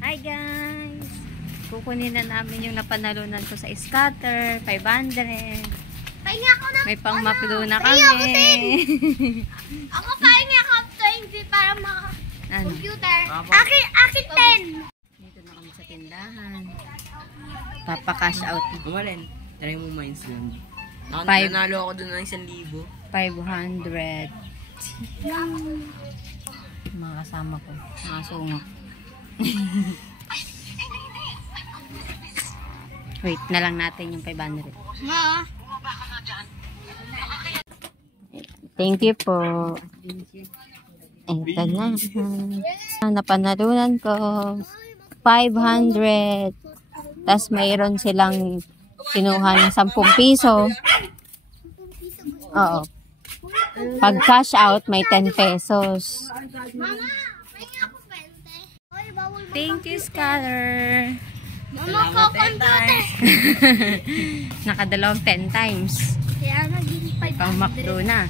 Hi guys! Kukunin na namin yung napanalunan ko sa scatter, 500. Pahingi ako ng... May pang makdo na kami. Ako pahingi ako ng 20 para Ano? computer. Akin 10. Dito na kami sa tindahan. Papa-cash out. Umalin. Try mo mines lang. Five. Nanalo ako doon ng 1,000. 500. Mga kasama ko. Mga sungok. Wait na lang natin yung 500. Ma. Thank you po. Ito na. Napanalunan ko. 500. Tapos mayroon silang kinuha ng 10 piso. Oo. Pag cash out, may 10 pesos. Mama, pahingi ako 20. Oy, bawal ba? Thank you, Scholar. Mama ko computer. Nakadalawang 10 times. Kaya naging Pang 500. makdo na.